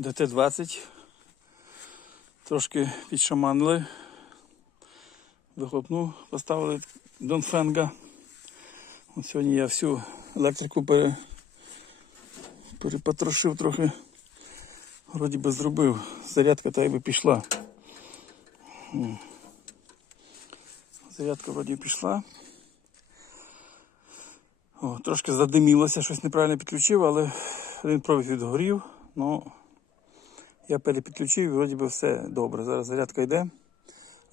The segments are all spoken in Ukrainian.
ДТ-20. Трошки підшаманили. Вихлопну поставили Донфенга. От сьогодні я всю електрику пере... перепотрошив трохи. Вроді би зробив. Зарядка та якби пішла. Зарядка вроді пішла. О, трошки задимілося, щось неправильно підключив, але один провід відгорів. Ну, я перепідключив і вроді би все добре. Зараз зарядка йде.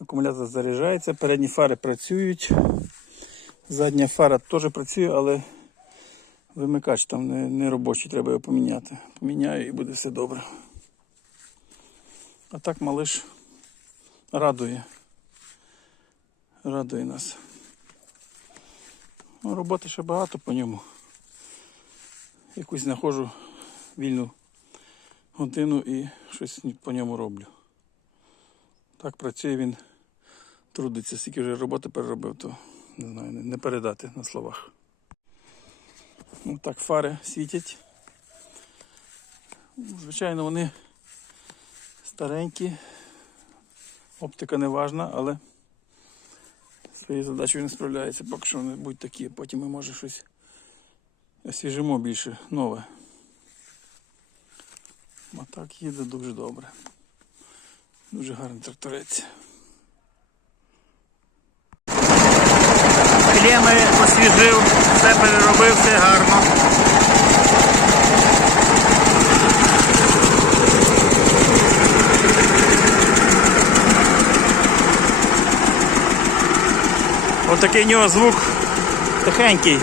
Акумулятор заряджається, передні фари працюють. Задня фара теж працює, але вимикач там не, не робочий, треба його поміняти. Поміняю і буде все добре. А так малиш радує. Радує нас. Ну, роботи ще багато по ньому. Якусь знаходжу вільну годину і щось по ньому роблю. Так працює він, трудиться, скільки вже роботи переробив, то не знаю, не- передати на словах. Ну, так фари світять. Звичайно, вони старенькі, оптика не важна, але своєю задачею не справляється, поки що вони будуть такі, потім ми може щось освіжимо більше нове. А так їде дуже добре. Дуже гарний тракторець. Клеми освіжив, все переробив, все гарно. Ось такий в нього звук тихенький.